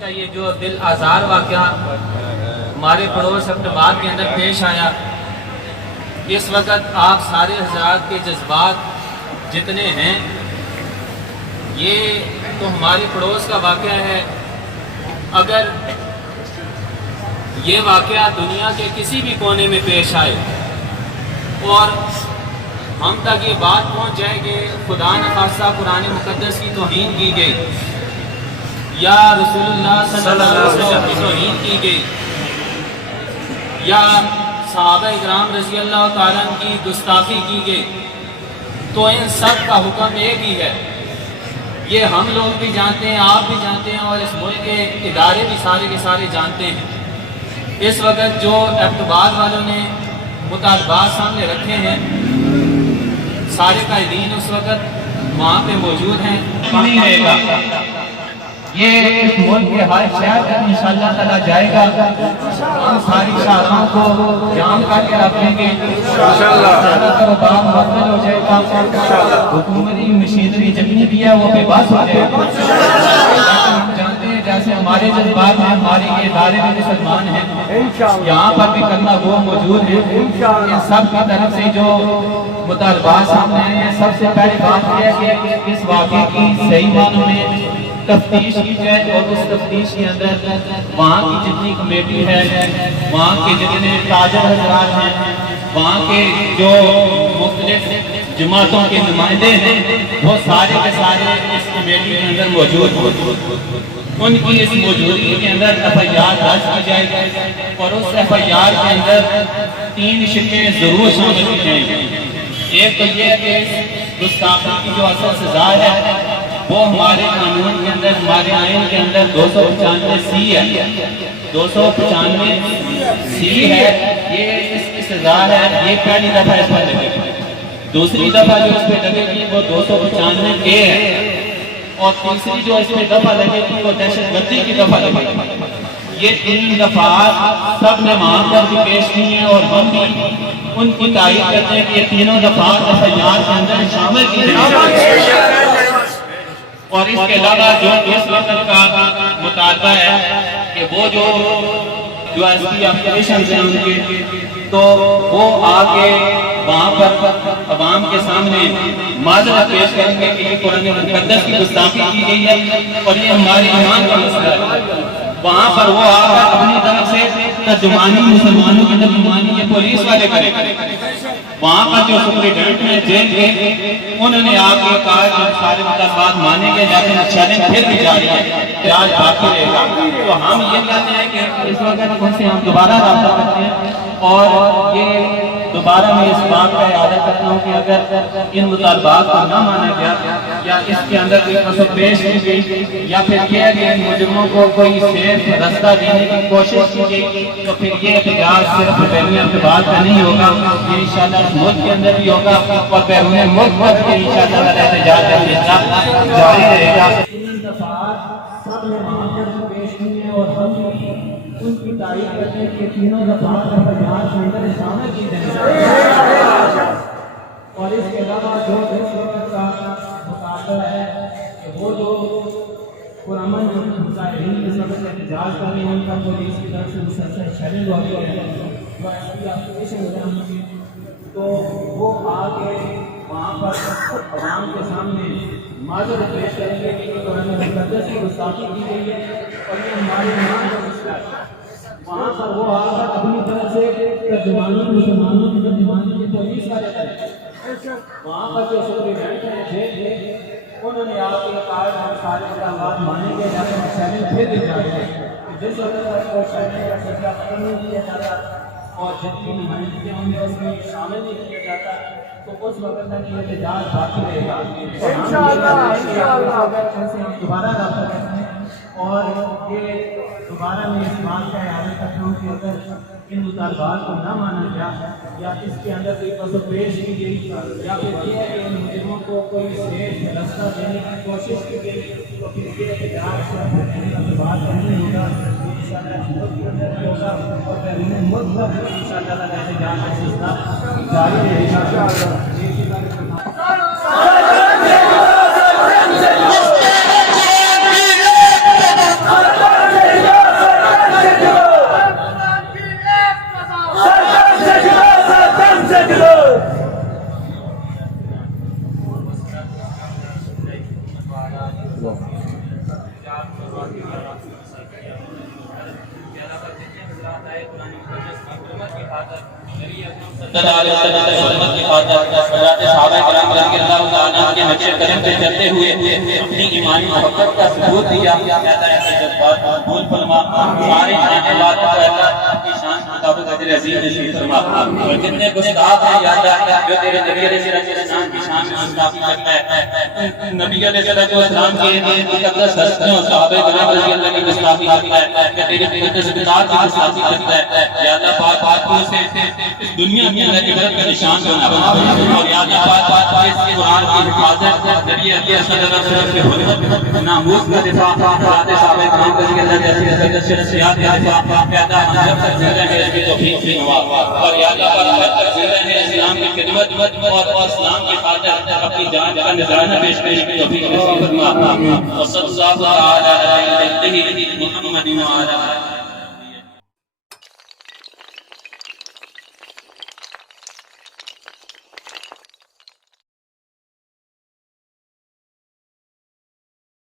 کا یہ جو دل آزار واقعہ ہمارے پڑوس اپٹباد کے اندر پیش آیا، اس وقت آپ سارے حضرات کے جذبات جتنے ہیں، یہ تو ہمارے پڑوس کا واقعہ ہے۔ اگر یہ واقعہ دنیا کے کسی بھی کونے میں پیش آئے اور ہم تک یہ بات پہنچ جائے کہ خدا نخواستہ قرآن مقدس کی توہین کی گئی یا رسول اللہ صلی اللہ علیہ وسلم کی توہین کی گئی یا صحابہ اکرام رضی اللہ تعالیٰ کی گستاخی کی گئی، تو ان سب کا حکم ایک ہی ہے۔ یہ ہم لوگ بھی جانتے ہیں، آپ بھی جانتے ہیں، اور اس ملک کے ادارے بھی سارے کے سارے جانتے ہیں۔ اس وقت جو اپٹباد والوں نے مطالبات سامنے رکھے ہیں، سارے قائدین اس وقت وہاں پہ موجود ہیں، نہیں رہے گا۔ یہ اس ملک کے ہر شہر تک انشاءاللہ تعالیٰ جائے گا۔ ہم ساری شاہراہوں کو جام کر کے رکھیں گے، انشاءاللہ کاروبار معطل ہو جائے گا، حکومتی مشینری جبھی ہے وہ بے بس ہو جائے گا۔ ہم جانتے ہیں جیسے ہمارے جذبات ہیں، ہمارے یہ ادارے میں مسلمان ہیں، یہاں پر بھی کلمہ گو موجود ہے۔ ان سب کی طرف سے جو مطالبات سامنے آئے ہیں، سب سے پہلی بات یہ ہے کہ اس واقعے کی صحیح معنوں میں تفتیش کی جائے، اور اس تفتیش کے اندر وہاں کی جتنی کمیٹی ہے، وہاں کے جتنے تاجر حضرات ہیں، وہاں کے جو مختلف جماعتوں کے نمائندے ہیں، وہ سارے کے سارے اس کمیٹی کے اندر موجود ہوں۔ ان کی اس موجودگی کے اندر ایف آئی آر درج کی جائے، اور اس ایف آئی آر کے اندر 3 شکیں ضرور شامل کی جائیں گی۔ ایک تو یہ کہ گستاخی کی جو اصل سزا ہے وہ ہمارے قانون کے اندر، ہمارے آئین کے اندر 295 سی ہے، 295 سی ہے، یہ اس کی سزا ہے۔ یہ پہلی دفعہ اس پر لگے گی۔ دوسری دفعہ جو اس پہ لگے گی وہ 295 اے ہے، اور تیسری جو اس پہ دفعہ لگے گی وہ دہشت گردی کی دفعہ لگے گی۔ یہ 3 دفعات سب نے وہاں پر بھی پیش کی ہیں، اور ہم بھی ان کی تائید کرتے ہیں کہ یہ تینوں دفعات ایف آئی آر کے اندر شامل کی جائیں۔ اور اس کے علاوہ جو اس وقت کا مطالبہ ہے کہ وہ جو ایس پی آپریشنز ہیں ان کے، تو وہ آگے وہاں پر عوام کے سامنے معذرت پیش کریں گے کہ یہ قرآن مقدس کی گستاخی کی گئی ہے اور یہ ہمارے ایمان کا مسئلہ ہے۔ وہاں پر وہ آگے اپنی طرف سے ترجمانی، مسلمانوں کی ترجمانی یہ پولیس والے کریں۔ وہاں پر جو سپریڈنٹ ہیں جیل کے، انہوں نے آگے کہا کہ سارے مطالبات مانیں گے، لیکن چیلنج پھر بھی جاری ہے، احتجاج باقی رہے گا۔ تو ہم یہ کہتے ہیں کہ اس وقت ان سے ہم دوبارہ رابطہ کرتے ہیں، اور یہ دوبارہ میں اس بات کا اعادہ کرتا ہوں کہ اگر ان مطالبات کو نہ مانا گیا یا اس کے اندر کوئی قصور پیش کی گئی، یا پھر یہ کہ مجرموں کو کوئی سیف رستہ دینے کی کوشش کی گئی، تو پھر یہ احتجاج صرف بیرون اپٹباد کا نہیں ہوگا، یہ انشاءاللہ اس ملک کے اندر بھی ہوگا، اور بیرون ملک پر بھی انشاءاللہ احتجاج کا سلسلہ جاری رہے گا۔ 3 دفعات سب نے وہاں پر پیش کی ہیں، اور ہم ان کی تائید کرتے ہیں کہ تینوں دفعات احتجاج کے اندر شامل کی جائیں۔ اور اس کے علاوہ جو اس وقت کا مطالبہ ہے کہ وہ جو پرامن مظاہرین اس وقت احتجاج کر رہے ہیں، ان کا پولیس کی طرف سے مسلسل شیلنگ ہو رہی ہے، جو ایس پی آپریشن ہو رہا ہے، تو وہ آگے وہاں پر عوام کے سامنے معذرت پیش کریں گے کہ قرآن مقدس کی گستاخی کی گئی ہے اور یہ ہمارے ایمان کا مسئلہ ہے۔ وہاں پر وہ آگے اپنی طرف سے ترجمانی، مسلمانوں کی ترجمانی کی پولیس والے کریں۔ وہاں پر جو سپریڈنٹ ہیں جیل کے، انہوں نے آپ کے کہا کہ ہم سارے مطالبات مانیں گے، لیکن چیلنج پھر بھی جاری ہے۔ جس وقت تک وہ چیلنج کا سلسلہ ختم نہیں کیا جاتا اور جتنی نمائندگیاں ہوں گے اس میں شامل نہیں کیا جاتا، تو اس وقت تک یہ احتجاج باقی رہے گا۔ ہم دوبارہ رابطہ کرتے ہیں، اور یہ دوبارہ میں اس بات کا اعادہ کرتا ہوں کہ اگر ان مطالبات کو نہ مانا گیا یا اس کے اندر کوئی قصور پیش کی گئی، یا پھر یہ ہے کہ ان مجرموں کو کوئی سیف رستہ دینے کی کوشش کی گئی، تو پھر یہ احتجاج صرف بات نہیں ہوگا، انشاءاللہ ملک کے اندر ہوگا، اور بیرون ملک پر انشاءاللہ احتجاج کا سلسلہ جاری رہے گا۔ حرمت کی خاطر حضرات صحابہ کرام رضی اللہ تعالیٰ عنہ کے نقش قدم پہ چلتے ہوئے اپنی ایمانی محبت کا ثبوت دیا. اللہ ایسے جذبات قبول فرما. سارے آنے والوں کو اللہ کی شان کے مطابق اجر عظیم نصیب فرما. اور جتنے گستاخ ہیں یا اللہ جو تیرے نبی علیہ السلام کی شان میں گستاخی کرتا ہے, نبی علیہ السلام کے مقدس ہستیوں صحابہ کرام رضی اللہ کی گستاخی کرتا ہے, کہ تیرے مقدس کتاب کی گستاخی کرتا ہے. یا اللہ پاک پاک کو سے اس دنیا میں اللہ عبرت کا نشان بنا. اور یا اللہ پاک پاک اس قرآن کی حفاظت نبی اکرم صلی اللہ علیہ وسلم کے حرمت ناموس کا دفاع حضرات صحابہ کرام رضی اللہ جیسی مقدس شخصیات کا دفاع پیدا ہم جب تک زندہ ہیں اس کی توفیق سے ہوا. اور یا اللہ پاک جب تک زندہ ہیں اسلام کی خدمت اور اسلام کی خاطر اپنی جان کا نذرانہ پیش کرنے کی توفیق نصیب فرما. وصلی اللہ تعالی علی محمد وعلی